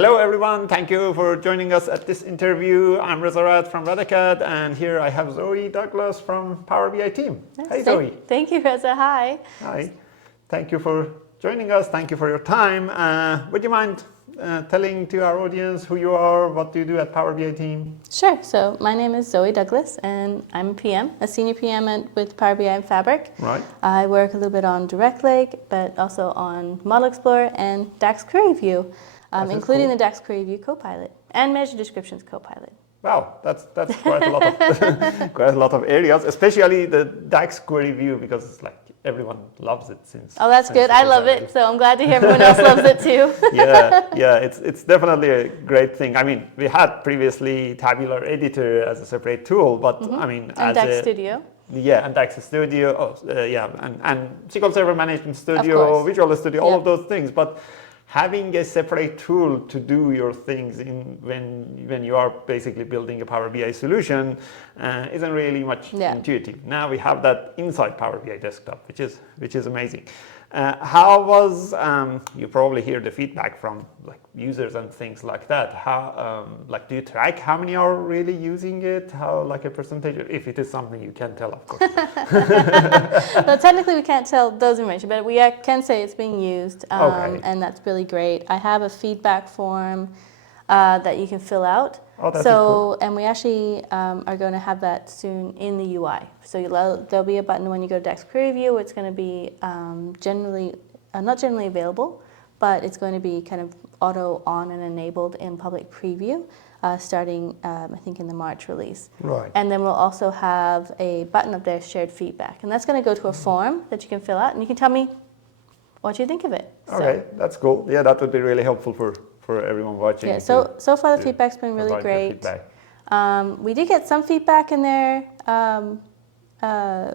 Hello everyone, thank you for joining us at this interview. I'm Reza Rad from Radicad, and here I have Zoe Douglas from Power BI team. Yes, Hey Zoe. Thank you, Reza. Hi. Hi. Thank you for joining us. Thank you for your time. Would you mind telling to our audience who you are, what do you do at Power BI team? Sure. So my name is Zoe Douglas, and I'm a PM, a senior PM with Power BI and Fabric. Right. I work a little bit on Direct Lake, but also on Model Explorer and DAX Query View, including cool. the DAX Query View Copilot and Measure Descriptions Copilot. Wow, that's quite a lot of quite a lot of areas, especially the DAX Query View, because it's like everyone loves it since. Oh, that's good. I love it, so I'm glad to hear everyone else loves it too. yeah, it's definitely a great thing. I mean, we had previously Tabular Editor as a separate tool, but I mean, and DAX Studio. Yeah, and DAX Studio, and SQL Server Management Studio, Visual Studio, all of those things. But having a separate tool to do your things when you are basically building a Power BI solution isn't really much intuitive. Now we have that inside Power BI desktop, which is amazing. How was you probably hear the feedback from like users and things like that? How like do you track how many are really using it? How like a percentage, if it is something you can tell, of course. Well, technically we can't tell those information, but we can say it's being used, and that's really great. I have a feedback form that you can fill out. Oh, that's cool. And we actually are going to have that soon in the UI. So there'll be a button when you go to DAX Query View. It's going to be not generally available, but it's going to be kind of auto on and enabled in public preview starting, I think, in the March release. Right. And then we'll also have a button up there, shared feedback. And that's going to go to a form that you can fill out, and you can tell me what you think of it. Okay, that's cool. Yeah, that would be really helpful for everyone watching. Yeah, so far the feedback's been really great. We did get some feedback in there,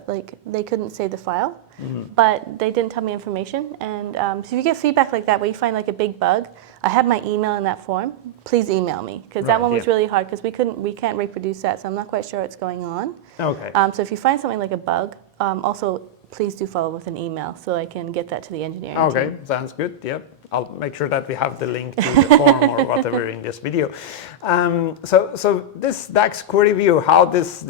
like they couldn't save the file, but they didn't tell me information. And so if you get feedback like that, where you find like a big bug, I have my email in that form. Please email me, because that one was really hard, because we can't reproduce that, so I'm not quite sure what's going on. Okay. So if you find something like a bug, also please do follow with an email so I can get that to the engineering team. Okay, sounds good. Yep. I'll make sure that we have the link to the form or whatever in this video. So this DAX Query View, how this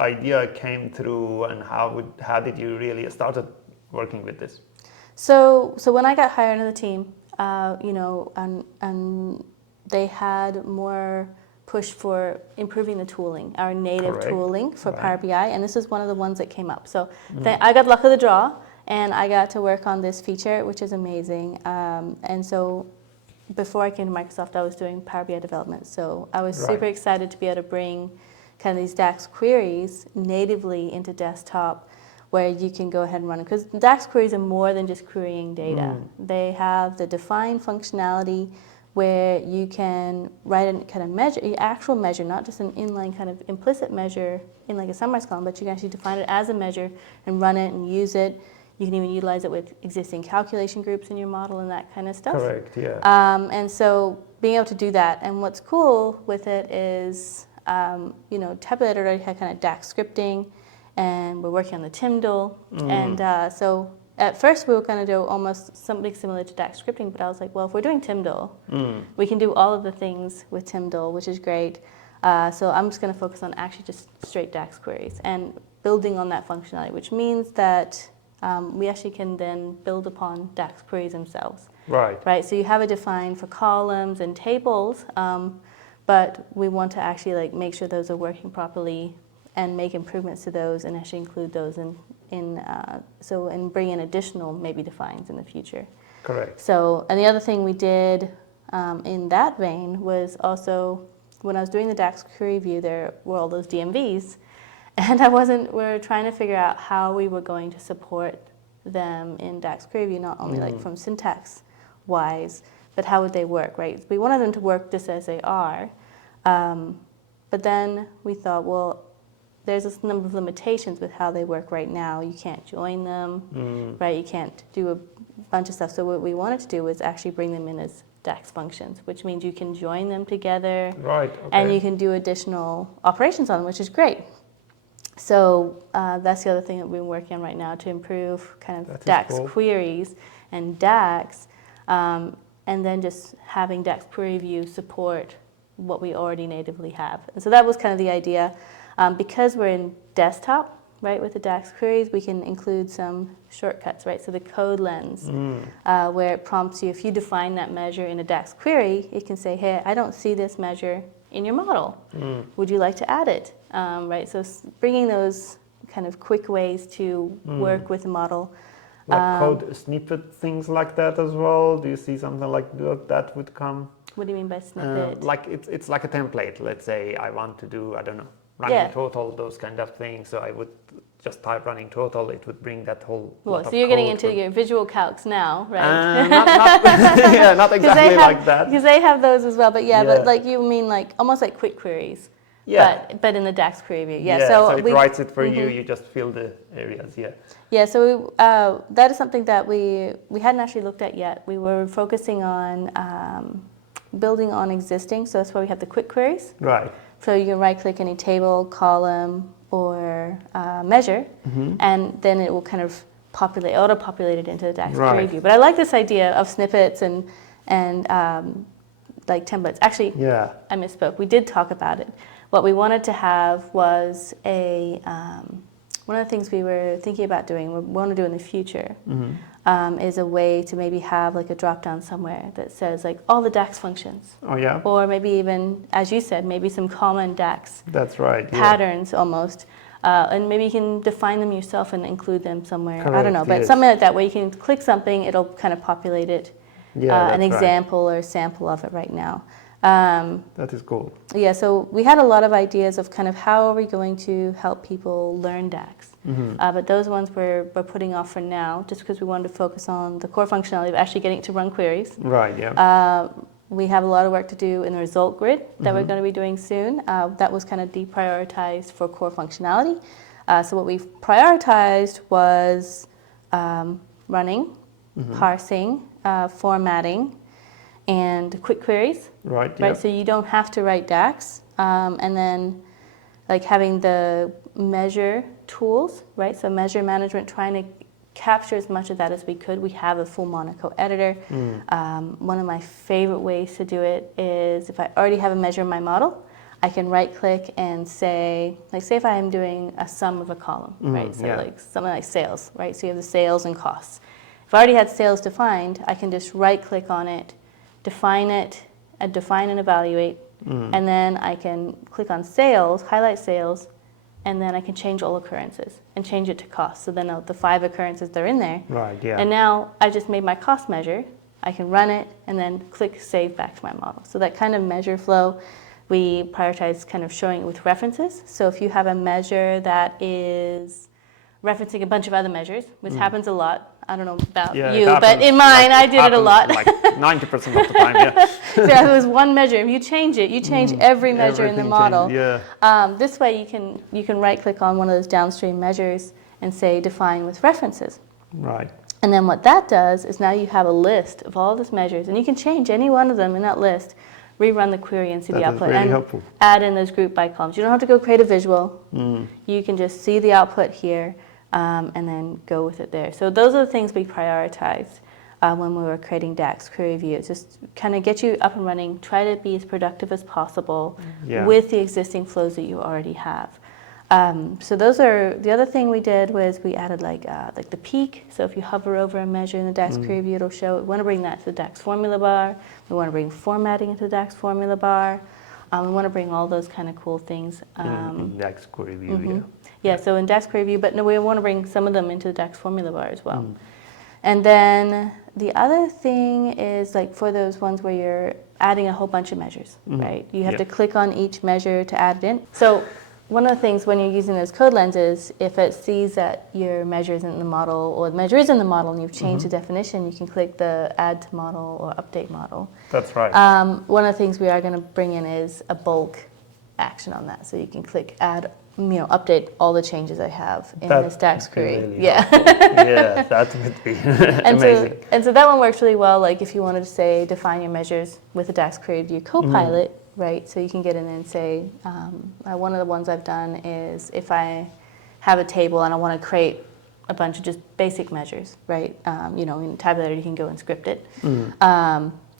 idea came through, and how did you really started working with this? So when I got hired on the team, and they had more push for improving the tooling, our native tooling for Power BI, and this is one of the ones that came up. So I got luck of the draw, and I got to work on this feature, which is amazing. And so before I came to Microsoft, I was doing Power BI development. So I was super excited to be able to bring kind of these DAX queries natively into desktop, where you can go ahead and run it. Because DAX queries are more than just querying data. They have the define functionality, where you can write a kind of measure, an actual measure, not just an inline kind of implicit measure in like a summarize column, but you can actually define it as a measure and run it and use it. You can even utilize it with existing calculation groups in your model and that kind of stuff. Correct, yeah. And so being able to do that, and what's cool with it is, Tabular already had kind of DAX scripting, and we're working on the Tyndall, and so at first we were going to do almost something similar to DAX scripting, but I was like, well, if we're doing Tyndall, we can do all of the things with Tyndall, which is great. So I'm just going to focus on actually just straight DAX queries and building on that functionality, which means that we actually can then build upon DAX queries themselves. Right. So you have it defined for columns and tables, but we want to actually like make sure those are working properly and make improvements to those, and actually include those and bring in additional maybe defines in the future. Correct. So, and the other thing we did in that vein was also, when I was doing the DAX Query View, there were all those DMVs, and we were trying to figure out how we were going to support them in DAX Query View, not only like from syntax wise, but how would they work, right? We wanted them to work just as they are, but then we thought, well, there's this number of limitations with how they work right now. You can't join them, right? You can't do a bunch of stuff. So what we wanted to do was actually bring them in as DAX functions, which means you can join them together, and you can do additional operations on them, which is great. So that's the other thing that we're working on right now to improve kind of DAX queries and DAX. and then just having DAX Query View support what we already natively have. And so that was kind of the idea. Because we're in desktop, right, with the DAX queries, we can include some shortcuts, right? So the code lens, where it prompts you, if you define that measure in a DAX query, it can say, hey, I don't see this measure in your model. Would you like to add it? Right, so bringing those kind of quick ways to work with the model. Like code snippet, things like that as well? Do you see something like that would come? What do you mean by snippet? Like it's like a template. Let's say I want to do, I don't know, running total, those kind of things. So I would just type running total. It would bring that whole. Well, so you're getting into your visual calcs now, right? Not exactly like that. Because they have those as well. But but like you mean like almost like quick queries. Yeah. But in the DAX Query View. So it writes it for you. You just fill the areas. Yeah. So that is something that we hadn't actually looked at yet. We were focusing on building on existing. So that's why we have the quick queries. Right. So you can right-click any table, column, or measure, and then it will kind of auto-populate it into the DAX Query View. But I like this idea of snippets and like templates. Actually, I misspoke. We did talk about it. What we wanted to have was one of the things we were thinking about doing, we want to do in the future, is a way to maybe have like a drop-down somewhere that says like all the DAX functions. Oh yeah. Or maybe even, as you said, maybe some common DAX patterns almost. And maybe you can define them yourself and include them somewhere. Correct, I don't know, but something like that where you can click something, it'll kind of populate it. An example or sample of it right now. That is cool. Yeah, so we had a lot of ideas of kind of how are we going to help people learn DAX. But those ones we're putting off for now just because we wanted to focus on the core functionality of actually getting it to run queries. Right, yeah. We have a lot of work to do in the result grid that we're going to be doing soon. That was kind of deprioritized for core functionality. So what we've prioritized was running, parsing, formatting, and quick queries. Right. So you don't have to write DAX, and then like having the measure tools, right? So measure management, trying to capture as much of that as we could. We have a full Monaco editor. One of my favorite ways to do it is if I already have a measure in my model, I can right click and say, like say if I am doing a sum of a column, right? So like something like sales, right? So you have the sales and costs. If I already had sales defined, I can just right click on it, define it, define and evaluate, and then I can click on sales, highlight sales, and then I can change all occurrences and change it to cost. So then the 5 occurrences that are in there. Right, yeah. And now I just made my cost measure. I can run it and then click save back to my model. So that kind of measure flow, we prioritize kind of showing it with references. So if you have a measure that is referencing a bunch of other measures, which happens a lot. I don't know about you, but in mine, I did it a lot. Like 90% of the time, So if it was one measure, if you change it, you change every measure in the model. This way you can right click on one of those downstream measures and say define with references. Right. And then what that does is now you have a list of all those measures, and you can change any one of them in that list, rerun the query and see the output, really and helpful. Add in those group by columns. You don't have to go create a visual. You can just see the output here. And then go with it there. So those are the things we prioritized when we were creating DAX Query View. Just kind of get you up and running, try to be as productive as possible with the existing flows that you already have. So those are, the other thing we did was we added like the peak. So if you hover over a measure in the DAX Query View, it'll show, we want to bring that to the DAX formula bar. We want to bring formatting into the DAX formula bar. We want to bring all those kind of cool things. In DAX Query View, Yeah, so in DAX Query View, but no, we want to bring some of them into the DAX formula bar as well. And then the other thing is like for those ones where you're adding a whole bunch of measures, right? You have to click on each measure to add it in. So one of the things when you're using those code lenses, if it sees that your measure isn't in the model or the measure is in the model and you've changed the definition, you can click the add to model or update model. That's right. One of the things we are going to bring in is a bulk action on that. So you can click add, update all the changes I have in this DAX query. Really that would be amazing. So that one works really well. Like if you wanted to say define your measures with the DAX Query View Copilot, right? So you can get in and say, one of the ones I've done is if I have a table and I want to create a bunch of just basic measures, right? In Tabulator you can go and script it.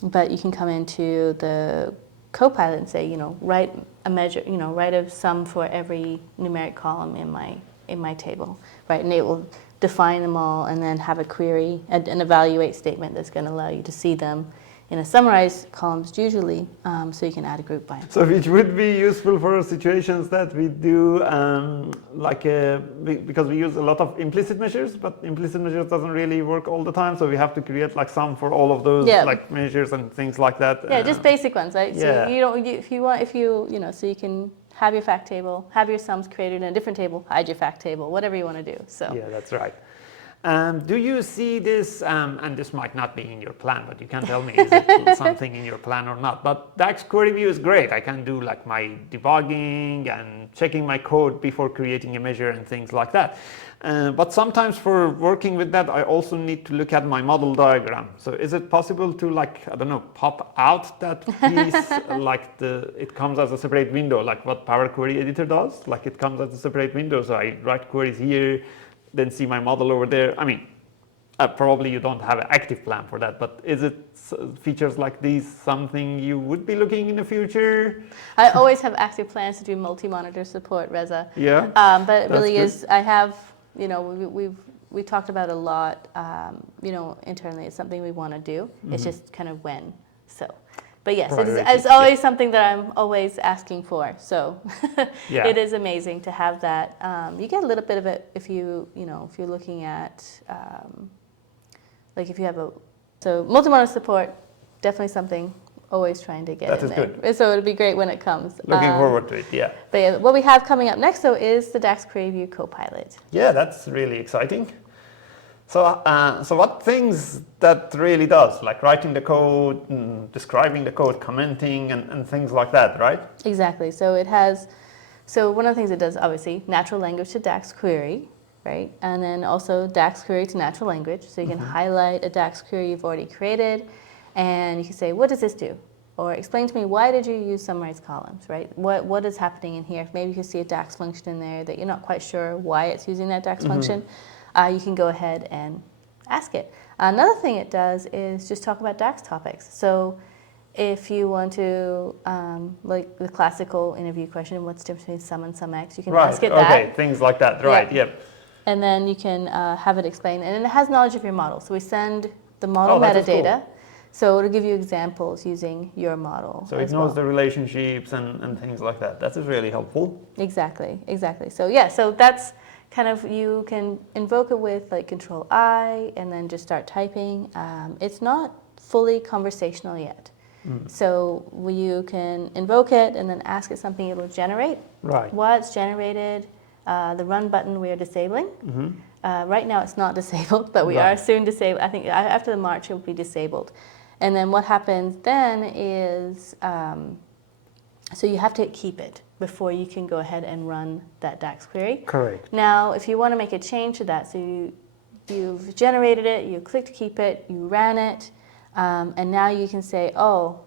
but you can come into the Copilot and say, write a measure, write a sum for every numeric column in my table, right? And it will define them all and then have a query, an evaluate statement that's going to allow you to see them in a summarized columns usually, so you can add a group by. So which would be useful for situations that we do, because we use a lot of implicit measures, but implicit measures doesn't really work all the time. So we have to create like sum for all of those like measures and things like that. Yeah, just basic ones, right? Yeah. So so you can have your fact table, have your sums created in a different table, hide your fact table, whatever you want to do. So yeah, that's right. Do you see this, and this might not be in your plan, but you can tell me, is it something in your plan or not? But DAX Query View is great. I can do like my debugging and checking my code before creating a measure and things like that. But sometimes for working with that, I also need to look at my model diagram. So is it possible to pop out that piece it comes as a separate window, like what Power Query Editor does? Like it comes as a separate window, so I write queries here, then see my model over there. I mean, probably you don't have an active plan for that, but is it features like these something you would be looking in the future? I always have active plans to do multi-monitor support, Reza. Yeah. But it really is, I have, we talked about a lot, internally. It's something we want to do. It's just kind of when. So. But yes, it's always something that I'm always asking for. So it is amazing to have that. You get a little bit of it if if you're looking at, if you have so multi-monitor support, definitely something always trying to get in there. Good. So it'll be great when it comes. Looking forward to it, yeah. But yeah, what we have coming up next though is the DAX Query View Copilot. Yeah, that's really exciting. So, what things that really does, like writing the code, describing the code, commenting, and things like that, right? Exactly. So one of the things it does, obviously, natural language to DAX query, right? And then also DAX query to natural language. So you can highlight a DAX query you've already created, and you can say, what does this do? Or explain to me, why did you use summarized columns, right? What is happening in here? Maybe you can see a DAX function in there that you're not quite sure why it's using that DAX function. You can go ahead and ask it. Another thing it does is just talk about DAX topics. So if you want to, like the classical interview question, what's the difference between sum and sum x, you can ask it that. Okay, things like that, right, yep. And then you can have it explain, and it has knowledge of your model. So we send the model metadata. Cool. So it'll give you examples using your model. So it knows the relationships and things like that. That is really helpful. Exactly. So yeah, so that's kind of, you can invoke it with like Control I and then just start typing. It's not fully conversational yet. So you can invoke it and then ask it something it will generate. Right. While it's generated, the run button we are disabling. Right now it's not disabled, but we are soon disabled. I think after the March it will be disabled. And then what happens then is, so you have to keep it before you can go ahead and run that DAX query. Correct. Now, if you want to make a change to that, so you've generated it, you clicked keep it, you ran it, and now you can say, oh,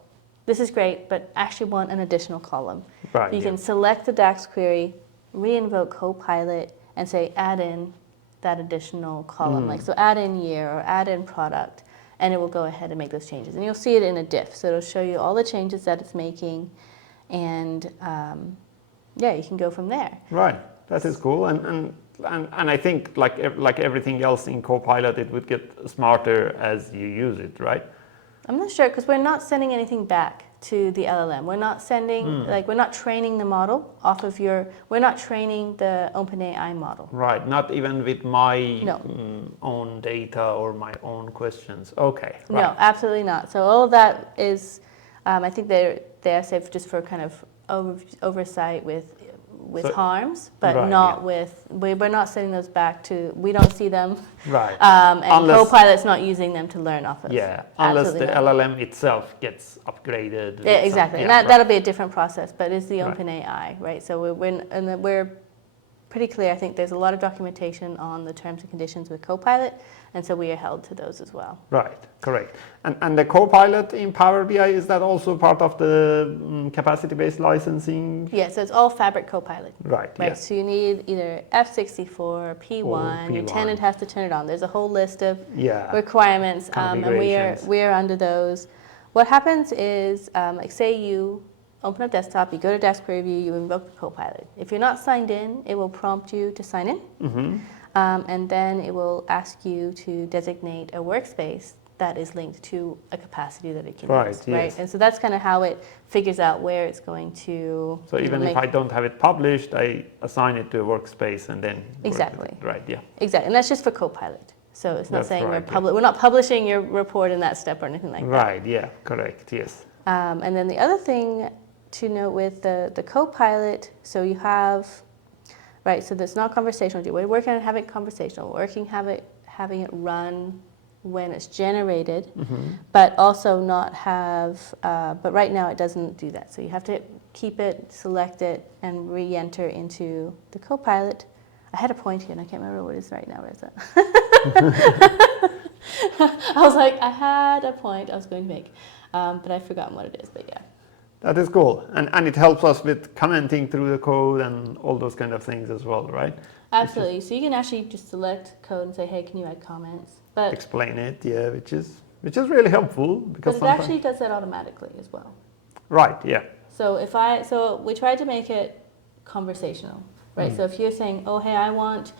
this is great, but actually want an additional column. Right. You can select the DAX query, re-invoke Copilot, and say add in that additional column. Like, so add in year or add in product, and it will go ahead and make those changes. And you'll see it in a diff, so it'll show you all the changes that it's making, and you can go from there. Right, that is cool. And I think like everything else in Copilot, it would get smarter as you use it, right? I'm not sure, because we're not sending anything back to the LLM. We're not sending, we're not training the model off of we're not training the OpenAI model. Right, not even with my own data or my own questions. Okay. Right. No, absolutely not. So all of that is, I think they're safe just for kind of oversight with harms, but not with, we're not sending those back to, we don't see them. Right. And Copilot's not using them to learn off of. Yeah, unless the LLM itself gets upgraded. Yeah, exactly. And that'll be a different process, but it's the OpenAI, right? So we're pretty clear. I think there's a lot of documentation on the terms and conditions with Copilot, and so we are held to those as well. Right, correct. And the Copilot in Power BI, is that also part of the capacity-based licensing? Yeah, so it's all Fabric Copilot. Right. Yeah. So you need either F64, P1, your tenant has to turn it on. There's a whole list of requirements, and we are under those. what happens is, like say you open up desktop, you go to DAX Query View, you invoke the Copilot. If you're not signed in, it will prompt you to sign in. Mm-hmm. And then it will ask you to designate a workspace that is linked to a capacity that it can use, right? And so that's kind of how it figures out where it's going to. So even if I don't have it published, I assign it to a workspace and then. Exactly. Right. Yeah. Exactly, and that's just for Copilot. So it's not saying right, we're not publishing your report in that step or anything like that. Right. Yeah. Correct. Yes. And then the other thing to note with the Copilot, so you have, right? So that's not conversational. We're working on having it conversational. We're working having it run when it's generated, but also not have, but right now it doesn't do that. So you have to keep it, select it, and re-enter into the Copilot. I had a point here and I can't remember what it is right now, Reza. I was like, I had a point I was going to make, but I've forgotten what it is, but yeah. That is cool. And it helps us with commenting through the code and all those kind of things as well, right? Absolutely. So you can actually just select code and say, hey, can you add comments? But explain it, yeah, which is really helpful because it actually does that automatically as well. Right, yeah. So we tried to make it conversational, right? So if you're saying, oh, hey, I want,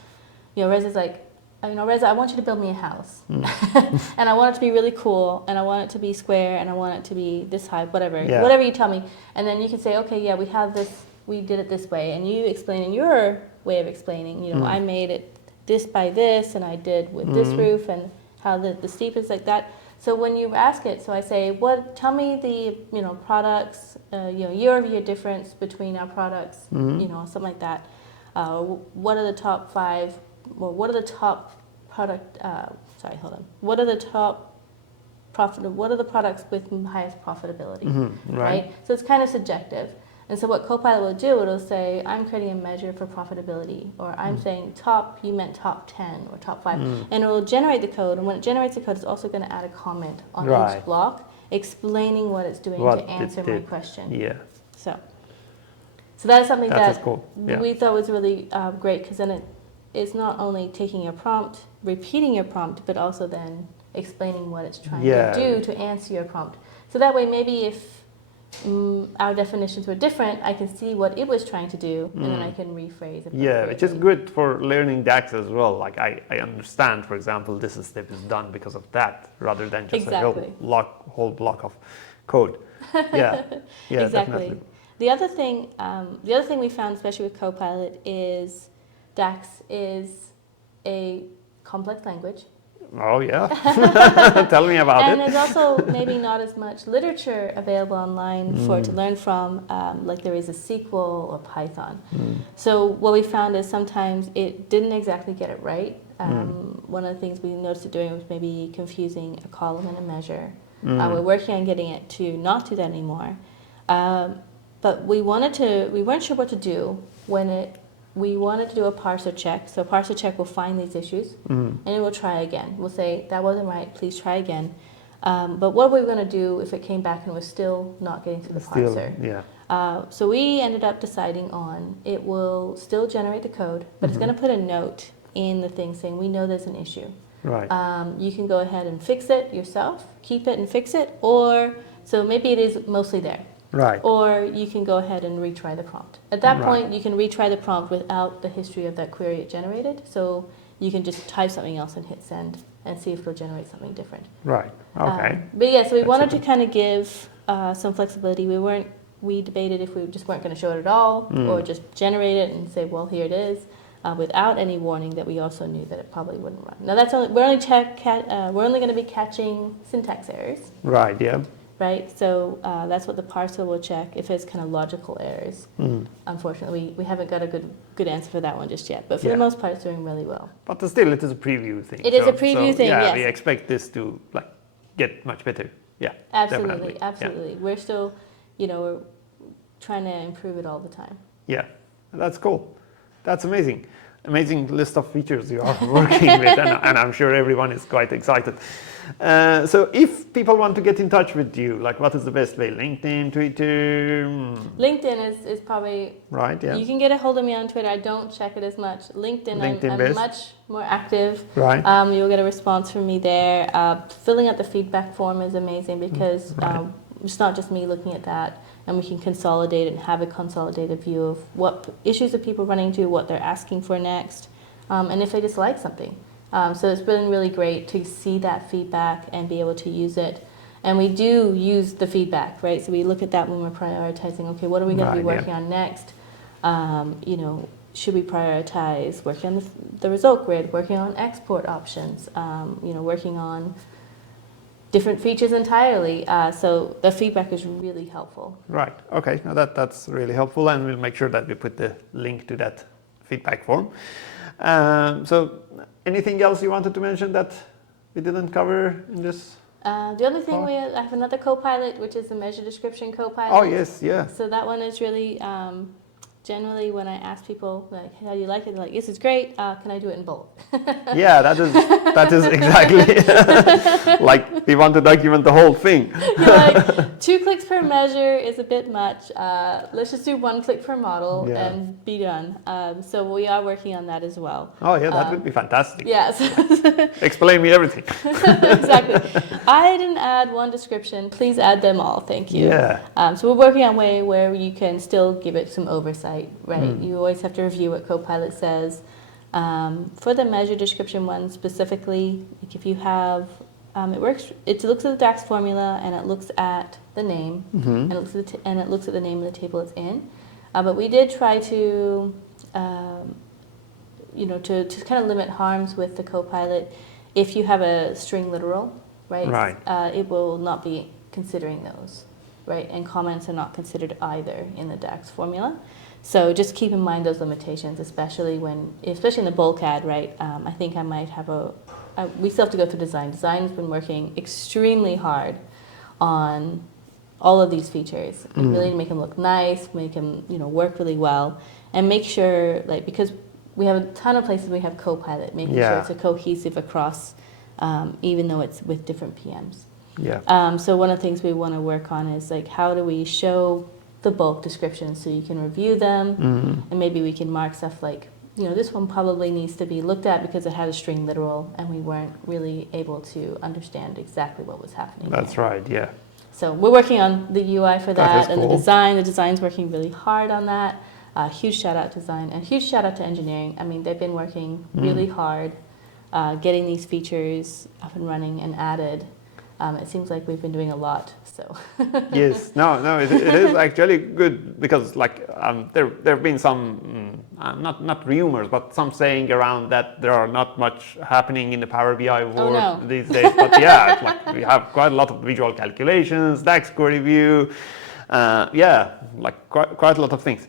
Reza's like, Reza, I want you to build me a house. And I want it to be really cool, and I want it to be square, and I want it to be this high, whatever you tell me. And then you can say, okay, yeah, we did it this way, and you explain in your way of explaining, I made it this by this, and I did with this roof, and how the steep is like that. So when you ask it, so I say, tell me the, products, year-over-year difference between our products, something like that. What are the top 5, well, what are the top product, what are the top what are the products with highest profitability, right? So it's kind of subjective. And so what Copilot will do, it'll say, I'm creating a measure for profitability, or I'm saying you meant top 10 or top 5. And it will generate the code, and when it generates the code, it's also going to add a comment on each block explaining what it's doing to answer my question. Yeah. So that is something that cool. we thought was really great, because then it's not only taking your prompt, repeating your prompt, but also then explaining what it's trying to do to answer your prompt. So that way, maybe if our definitions were different, I can see what it was trying to do, and then I can rephrase it. Yeah, which is good for learning DAX as well. Like I understand, for example, this step is done because of that, rather than just a whole block of code. Yeah, yeah, exactly. Definitely. The other thing we found, especially with Copilot, is DAX is a complex language. Oh yeah, tell me about it. And there's also maybe not as much literature available online for it to learn from, like there is a SQL or Python. So what we found is sometimes it didn't exactly get it right. One of the things we noticed it doing was maybe confusing a column and a measure. We're working on getting it to not do that anymore. But we weren't sure what to do when we wanted to do a parser check. So a parser check will find these issues, and it will try again. We'll say, that wasn't right, please try again. But what were we going to do if it came back and was still not getting to the parser? So we ended up deciding on, it will still generate the code, but it's going to put a note in the thing saying, we know there's an issue. Right. You can go ahead and fix it yourself, keep it and fix it, or, so maybe it is mostly there. Right. Or you can go ahead and retry the prompt. At that point, you can retry the prompt without the history of that query it generated. So you can just type something else and hit send and see if it'll generate something different. Right. Okay. But yeah, so we wanted to kind of give some flexibility. We debated if we just weren't going to show it at all, or just generate it and say, well, here it is, without any warning that we also knew that it probably wouldn't run. Now we're only going to be catching syntax errors. Right. Yeah. Right, so that's what the parser will check if it's kind of logical errors. Unfortunately, we haven't got a good answer for that one just yet. But for the most part, it's doing really well. But still, it is a preview thing. It is a preview thing. Yeah, yes. we expect this to get much better. Yeah, absolutely. Yeah. We're still, we're trying to improve it all the time. Yeah, that's cool. That's amazing. amazing list of features you are working with, and I'm sure everyone is quite excited. So if people want to get in touch with you, like what is the best way? LinkedIn, Twitter? LinkedIn is probably... Right, yeah. You can get a hold of me on Twitter. I don't check it as much. LinkedIn I'm much more active. Right. You'll get a response from me there. Filling out the feedback form is amazing because it's not just me looking at that, and we can consolidate and have a consolidated view of what issues are people running into, what they're asking for next, and if they dislike something. So it's been really great to see that feedback and be able to use it. And we do use the feedback, right? So we look at that when we're prioritizing, okay, what are we going to be working on next? You know, should we prioritize working on the result grid, working on export options, you know, working on different features entirely. So the feedback is really helpful. Right, okay, now that's really helpful, and we'll make sure that we put the link to that feedback form. So anything else you wanted to mention that we didn't cover in this? The other thing, I have another Copilot, which is the measure description Copilot. Oh, yes, yeah. So that one is really, generally when I ask people, like, how do you like it? They're like, this is great, can I do it in bulk? Yeah, that is exactly, like, we want to document the whole thing. You're like, 2 clicks per measure is a bit much. Let's just do 1 click per model and be done. So we are working on that as well. Oh yeah, that would be fantastic. Yes. Explain me everything. Exactly. I didn't add one description. Please add them all. Thank you. Yeah. So we're working on a way where you can still give it some oversight, right? You always have to review what Copilot says. For the measure description one specifically, like if you have, it looks at the DAX formula and it looks at the name and it looks at the name of the table it's in. But we did try to, you know, to kind of limit harms with the Copilot. If you have a string literal, right? It will not be considering those, right? And comments are not considered either in the DAX formula. So just keep in mind those limitations, especially in the bulk ad, right? I think I might have we still have to go through design. Design's been working extremely hard on all of these features, really make them look nice, make them, you know, work really well, and make sure, like, because we have a ton of places we have Copilot, making sure it's a cohesive across, even though it's with different PMs. Yeah. So one of the things we want to work on is, like, how do we show the bulk descriptions so you can review them, and maybe we can mark stuff like, you know, this one probably needs to be looked at because it had a string literal and we weren't really able to understand exactly what was happening. That's right, yeah. So we're working on the UI for that and cool. the design. The design's working really hard on that. Huge shout out to design and huge shout out to engineering. I mean, they've been working really hard getting these features up and running and added. It seems like we've been doing a lot, so. Yes, no, it is actually good because, like, there have been some, not rumors, but some saying around that there are not much happening in the Power BI world these days. But yeah, it's like we have quite a lot of visual calculations, DAX Query View, yeah, like quite a lot of things.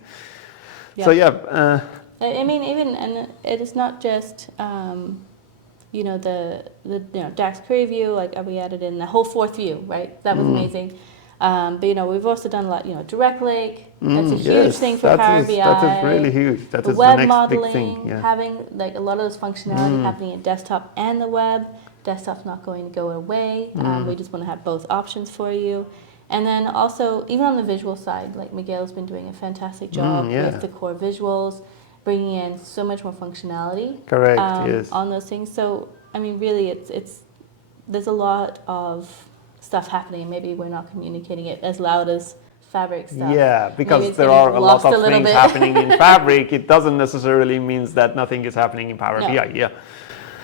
Yep. So yeah. I mean, and it is not just. You know, the DAX Query View, like we added in the whole 4th view, right? That was amazing. But, you know, we've also done a lot, you know, Direct Lake. That's a huge thing for Power BI. That is really huge. That is web the next modeling, big thing. Yeah. having, like, a lot of those functionality happening in desktop and the web. Desktop's not going to go away. We just want to have both options for you. And then also, even on the visual side, like Miguel's been doing a fantastic job with the core visuals, bringing in so much more functionality. Correct, yes. On those things. So, I mean, really, there's a lot of stuff happening. Maybe we're not communicating it as loud as Fabric stuff. Yeah, because there are a lot of things happening in Fabric. It doesn't necessarily mean that nothing is happening in Power BI. Yeah.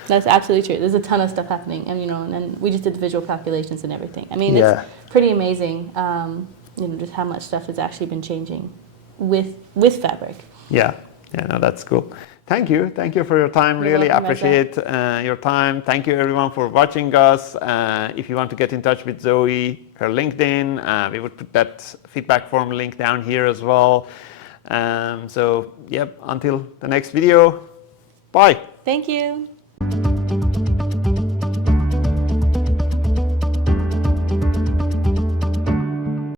That's absolutely true. There's a ton of stuff happening, and, you know, and we just did the visual calculations and everything. I mean, it's pretty amazing, you know, just how much stuff has actually been changing with Fabric. Yeah. Yeah, no, that's cool. Thank you for your time. Really appreciate your time. Thank you everyone for watching us. If you want to get in touch with Zoe, her LinkedIn, we would put that feedback form link down here as well. So, yep, until the next video, bye. Thank you.